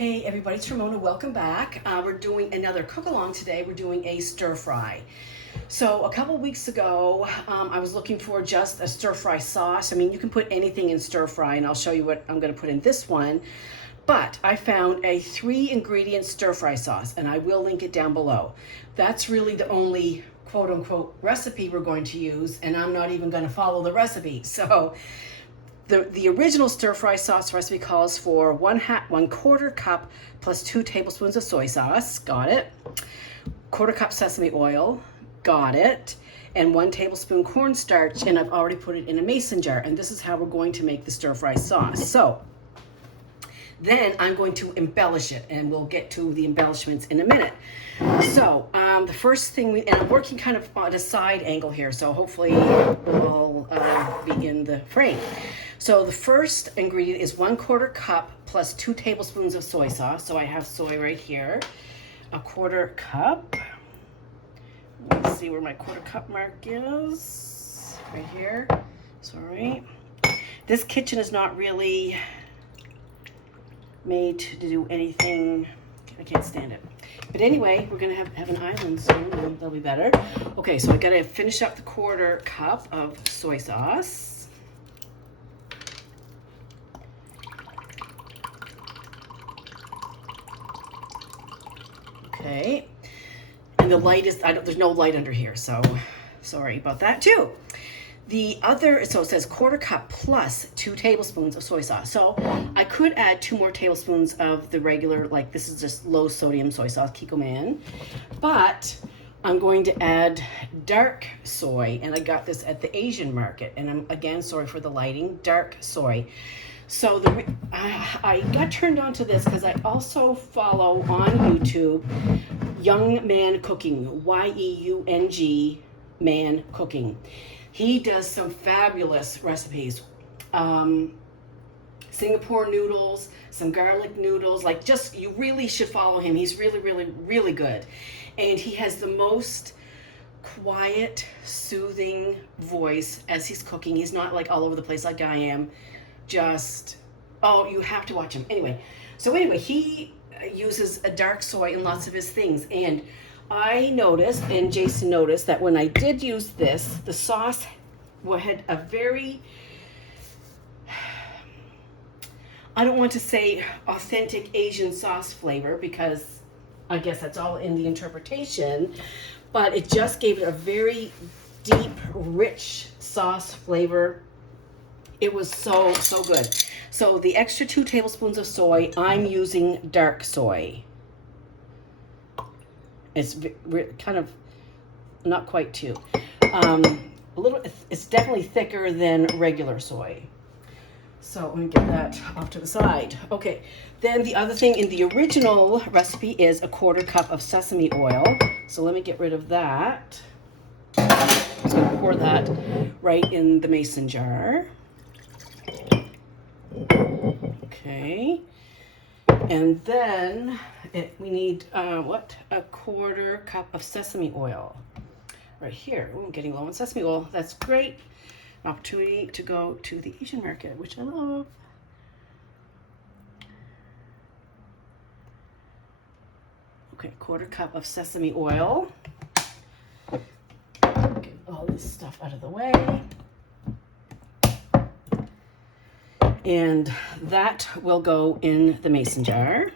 Hey everybody, it's Ramona. Welcome back. We're doing another cook-along today. We're doing a stir fry. So a couple weeks ago, I was looking for just a stir fry sauce. I mean, you can put anything in stir fry, and I'll show you what I'm going to put in this one. But I found a 3-ingredient stir fry sauce, and I will link it down below. That's really the only quote-unquote recipe we're going to use, and I'm not even going to follow the recipe. So the original stir fry sauce recipe calls for 1/4 cup plus 2 tablespoons of soy sauce. Got it. 1/4 cup sesame oil. Got it. And 1 tablespoon cornstarch, and I've already put it in a mason jar. And this is how we're going to make the stir fry sauce. So then I'm going to embellish it, and we'll get to the embellishments in a minute. So the first thing and I'm working kind of on a side angle here, so hopefully we'll be in the frame. So the first ingredient is 1/4 cup plus 2 tablespoons of soy sauce. So I have soy right here, 1/4 cup. Let's see where my 1/4 cup mark is. Right here. Sorry. This kitchen is not really made to do anything. I can't stand it. But anyway, we're gonna have an island soon, and that'll be better. Okay, so I gotta finish up the 1/4 cup of soy sauce. Okay, and the light is, there's no light under here, so sorry about that too. The other, so it says 1/4 cup plus 2 tablespoons of soy sauce. So I could add 2 more tablespoons of the regular, like this is just low sodium soy sauce, Kikkoman. But I'm going to add dark soy, and I got this at the Asian market. And I'm, again, sorry for the lighting, dark soy. So I got turned on to this because I also follow on YouTube Young Man Cooking, Y-E-U-N-G Man Cooking. He does some fabulous recipes. Singapore noodles, some garlic noodles, like just, you really should follow him. He's really, really, really good. And he has the most quiet, soothing voice as he's cooking. He's not like all over the place like I am. Just, oh, you have to watch him. Anyway, he uses a dark soy in lots of his things. And I noticed, and Jason noticed, that when I did use this, the sauce had a very, I don't want to say authentic Asian sauce flavor, because I guess that's all in the interpretation, but it just gave it a very deep, rich sauce flavor. It was so, so good. So the extra 2 tablespoons of soy, I'm using dark soy. It's kind of not quite 2. It's definitely thicker than regular soy. So let me get that off to the side. Okay, then the other thing in the original recipe is 1/4 cup of sesame oil. So let me get rid of that. I'm just gonna pour that right in the mason jar. Okay. And then we need, a 1/4 cup of sesame oil. Right here. Ooh, I'm getting low on sesame oil. That's great. An opportunity to go to the Asian market, which I love. Okay, 1/4 cup of sesame oil. Get all this stuff out of the way. And that will go in the mason jar.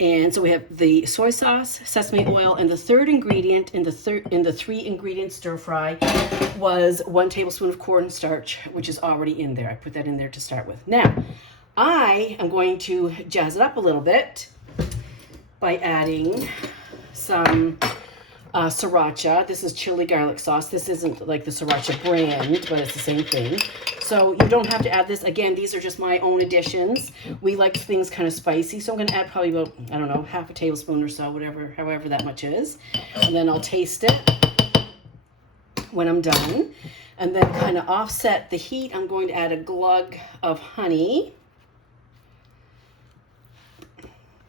And so we have the soy sauce, sesame oil, and the third ingredient in the 3-ingredient stir fry was 1 tablespoon of cornstarch, which is already in there. I put that in there to start with. Now, I am going to jazz it up a little bit by adding some sriracha. This is chili garlic sauce. This isn't like the sriracha brand, but it's the same thing. So you don't have to add this. Again, these are just my own additions. We like things kind of spicy, so I'm going to add probably about, I don't know, 1/2 tablespoon or so, however that much is. And then I'll taste it when I'm done. And then kind of offset the heat, I'm going to add a glug of honey.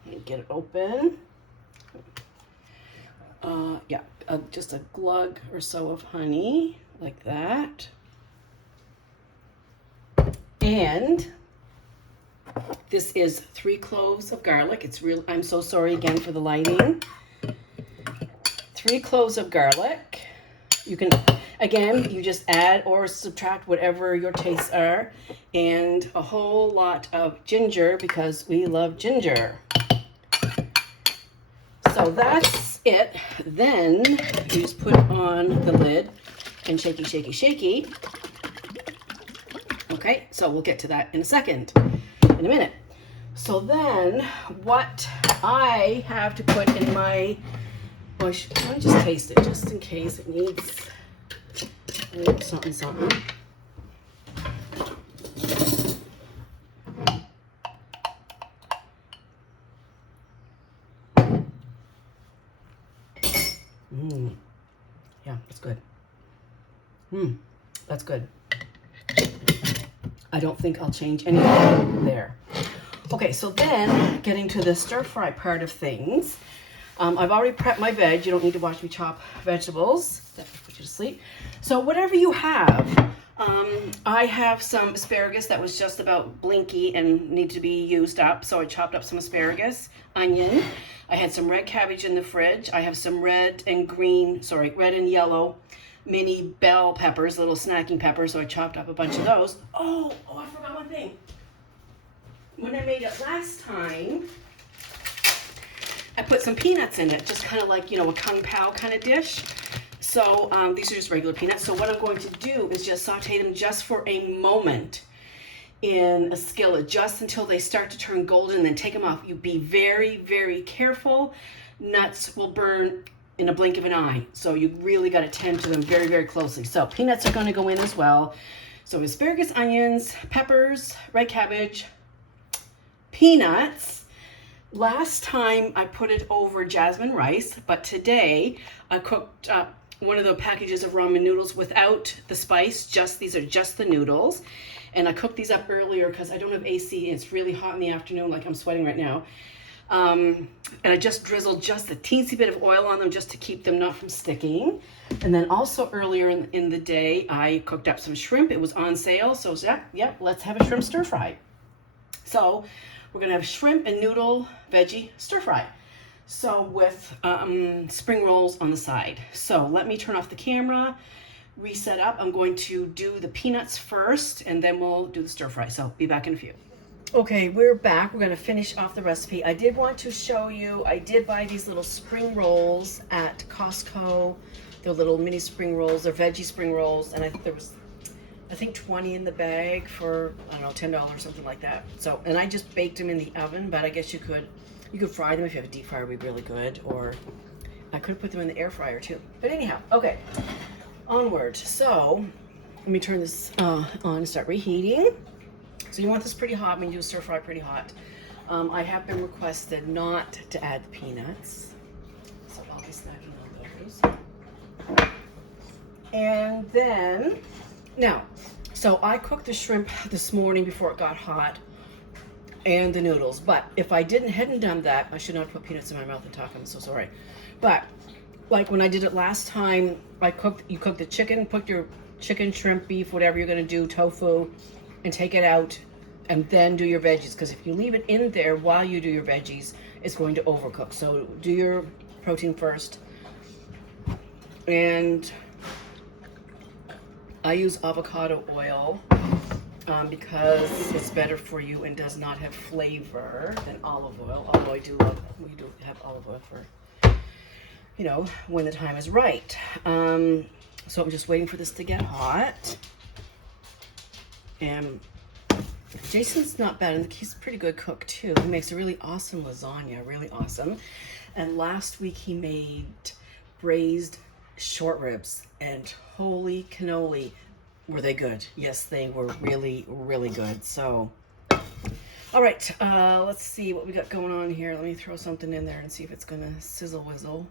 Let me get it open. Just a glug or so of honey, like that. And this is 3 cloves of garlic. It's real. I'm so sorry again for the lighting. 3 cloves of garlic. You can, again, you just add or subtract whatever your tastes are. And a whole lot of ginger because we love ginger. So that's it. Then you just put on the lid and shaky, shaky, shaky. Okay, so we'll get to that in a second, in a minute. So then what I have to put in my, well, let me just taste it just in case it needs something, something. Yeah, that's good. That's good. I don't think I'll change anything there. Okay, so then getting to the stir fry part of things. I've already prepped my veg. You don't need to watch me chop vegetables. That will put you to sleep. So whatever you have, I have some asparagus that was just about blinky and need to be used up. So I chopped up some asparagus, onion. I had some red cabbage in the fridge. I have some red and yellow mini bell peppers, little snacking peppers. So I chopped up a bunch of those. Oh, I forgot one thing. When I made it last time, I put some peanuts in it, just kind of like, a kung pao kind of dish. So these are just regular peanuts. So what I'm going to do is just saute them just for a moment in a skillet, just until they start to turn golden, and then take them off. You be very, very careful. Nuts will burn in a blink of an eye. So you really got to tend to them very, very closely. So peanuts are going to go in as well. So asparagus, onions, peppers, red cabbage, peanuts. Last time I put it over jasmine rice, but today I cooked up one of the packages of ramen noodles without the spice. These are just the noodles. And I cooked these up earlier because I don't have AC and it's really hot in the afternoon, like I'm sweating right now. And I just drizzled just a teensy bit of oil on them just to keep them not from sticking. And then also earlier in the day, I cooked up some shrimp. It was on sale. So yeah, let's have a shrimp stir fry. So we're gonna have shrimp and noodle veggie stir fry. So with spring rolls on the side. So let me turn off the camera, reset up. I'm going to do the peanuts first and then we'll do the stir fry. So be back in a few. Okay, we're back. We're gonna finish off the recipe. I did want to show you, I did buy these little spring rolls at Costco. They're little mini spring rolls, they're veggie spring rolls, and there was, I think 20 in the bag for, I don't know, $10, something like that. So, and I just baked them in the oven, but I guess you could fry them if you have a deep fryer, would be really good, or I could put them in the air fryer too. But anyhow, okay, onward. So, let me turn this on and start reheating. So you want this pretty hot when you do stir fry, pretty hot. I have been requested not to add the peanuts, so I'll be snacking on those. And then, now, so I cooked the shrimp this morning before it got hot, and the noodles. But if I hadn't done that, I should not put peanuts in my mouth and talk. I'm so sorry. But like when I did it last time, you cook the chicken, put your chicken, shrimp, beef, whatever you're gonna do, tofu, and take it out, and then do your veggies. Because if you leave it in there while you do your veggies, it's going to overcook. So do your protein first. And I use avocado oil because it's better for you and does not have flavor than olive oil. Although we do have olive oil for, when the time is right. So I'm just waiting for this to get hot. And Jason's not bad, and he's a pretty good cook too. He makes a really awesome lasagna, really awesome. And last week he made braised short ribs, and holy cannoli, were they good. Yes, they were really, really good. So, all right, let's see what we got going on here. Let me throw something in there and see if it's gonna sizzle whizzle.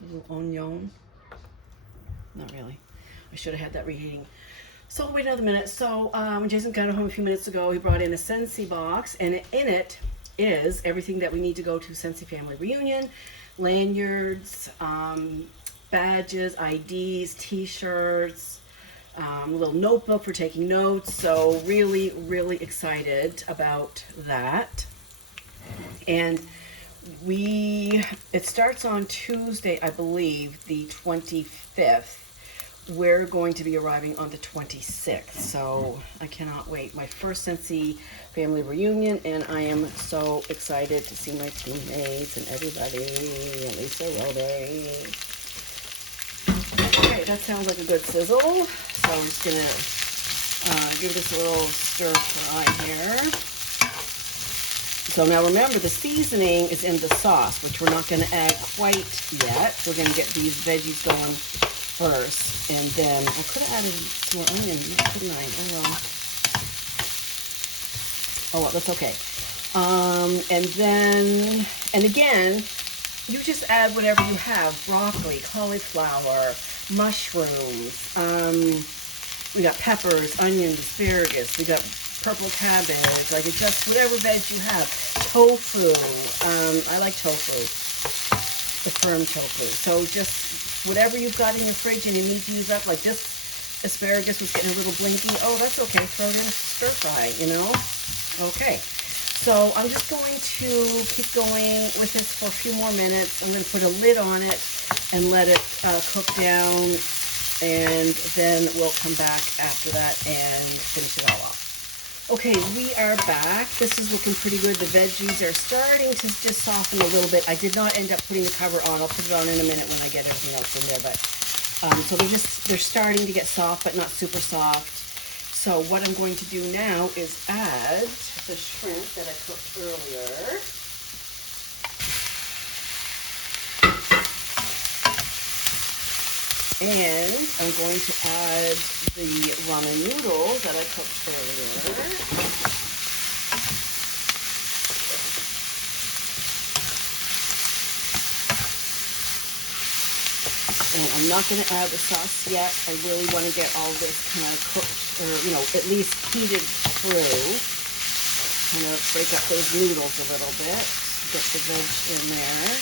A little onion. Not really. I should have had that reheating. So I'll wait another minute. So when Jason got home a few minutes ago, he brought in a Scentsy box, and in it is everything that we need to go to Scentsy family reunion: lanyards, badges, IDs, t-shirts, little notebook for taking notes. So really, really excited about that. And it starts on Tuesday, I believe, the 25th. We're going to be arriving on the 26th, so I cannot wait. My first Scentsy family reunion, and I am so excited to see my teammates and everybody, and Lisa Roby. Okay, that sounds like a good sizzle, so I'm just gonna give this a little stir fry here. So now remember, the seasoning is in the sauce, which we're not gonna add quite yet. We're gonna get these veggies going first, and then I could have added some more onion, couldn't I? Oh well, that's okay. And again, you just add whatever you have: broccoli, cauliflower, mushrooms. We got peppers, onions, asparagus. We got purple cabbage. Like, it's just whatever veg you have. Tofu. I like tofu. The firm tofu. So just whatever you've got in your fridge and you need to use up, like this asparagus was getting a little blinky. Oh, that's okay. Throw it in a stir fry, you know? Okay. So I'm just going to keep going with this for a few more minutes. I'm going to put a lid on it and let it cook down, and then we'll come back after that and finish it all off. Okay, we are back. This is looking pretty good. The veggies are starting to just soften a little bit. I did not end up putting the cover on. I'll put it on in a minute when I get everything else in there. But so they're starting to get soft, but not super soft. So what I'm going to do now is add the shrimp that I cooked earlier. And I'm going to add the ramen noodles that I cooked earlier. And I'm not going to add the sauce yet. I really want to get all this kind of cooked, or, you know, at least heated through. Kind of break up those noodles a little bit. Get the veg in there.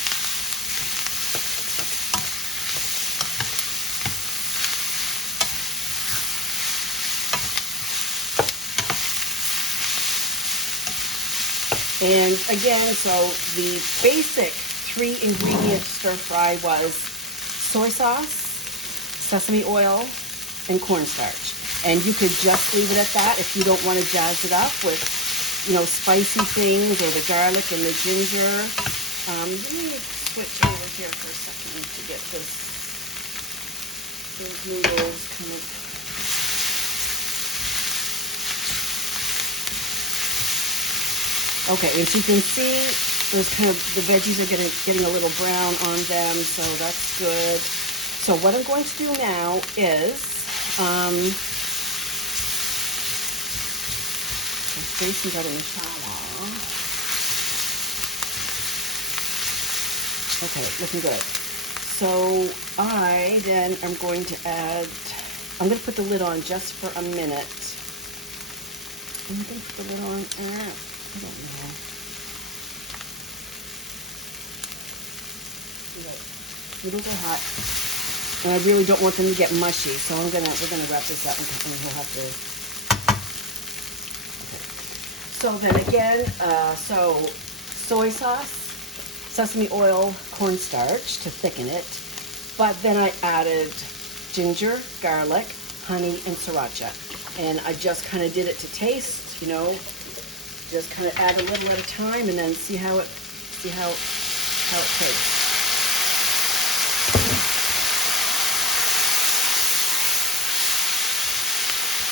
And again, so the basic 3-ingredient stir fry was soy sauce, sesame oil, and cornstarch. And you could just leave it at that if you don't want to jazz it up with, you know, spicy things or the garlic and the ginger. Let me switch over here for a second to get those noodles kind of. Okay, as you can see, those kind of, the veggies are getting a little brown on them, so that's good. So what I'm going to do now is, Jason got in the shower. Okay, looking good. So I then am going to add, I'm going to put the lid on just for a minute. I'm going to put the lid on. I don't know. Noodles are hot, and I really don't want them to get mushy, so we're gonna wrap this up, and he'll have to. Okay. So then again, so soy sauce, sesame oil, cornstarch to thicken it, but then I added ginger, garlic, honey, and sriracha, and I just kind of did it to taste, you know. Just kind of add a little at a time, and then see how it tastes.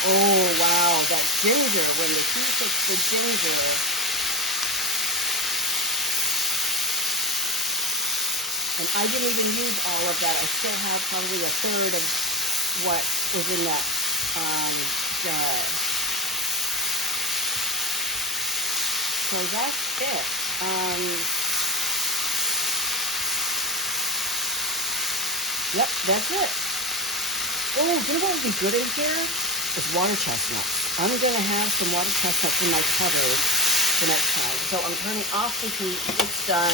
Oh wow, that ginger! When the heat hits the ginger, and I didn't even use all of that. I still have probably a third of what was in that jar. So that's it. Yep, that's it. Oh, you know what would be good in here? Is water chestnuts. I'm going to have some water chestnuts in my cupboard for next time. So I'm turning off the heat. It's done.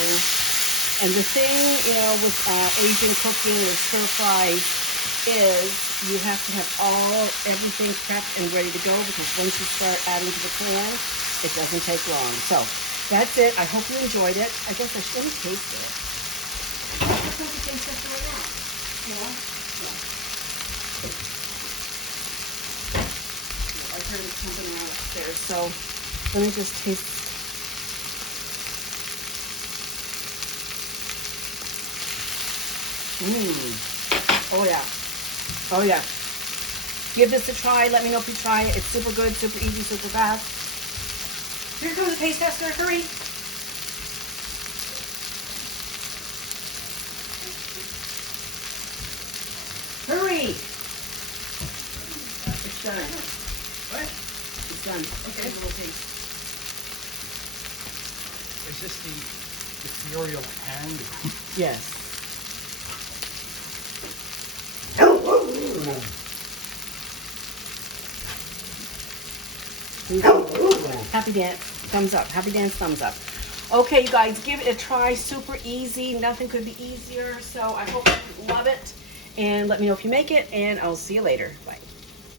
And the thing, you know, with Asian cooking or stir fries, is you have to have everything prepped and ready to go, because once you start adding to the pan, it doesn't take long. So that's it. I hope you enjoyed it. I guess I should have tasted it. I'm supposed to taste this right now. Yeah? Yeah. I heard it jumping around upstairs, so let me just taste. Oh yeah. Oh yeah. Give this a try. Let me know if you try it. It's super good, super easy, super fast. Here comes the paste tester. Hurry. Hurry. It's done. What? It's done. Okay. A little taste. Is this the cereal hand? Yes. Happy dance, thumbs up. Happy dance, thumbs up. Okay, you guys, give it a try. Super easy. Nothing could be easier. So I hope you love it. And let me know if you make it, and I'll see you later. Bye.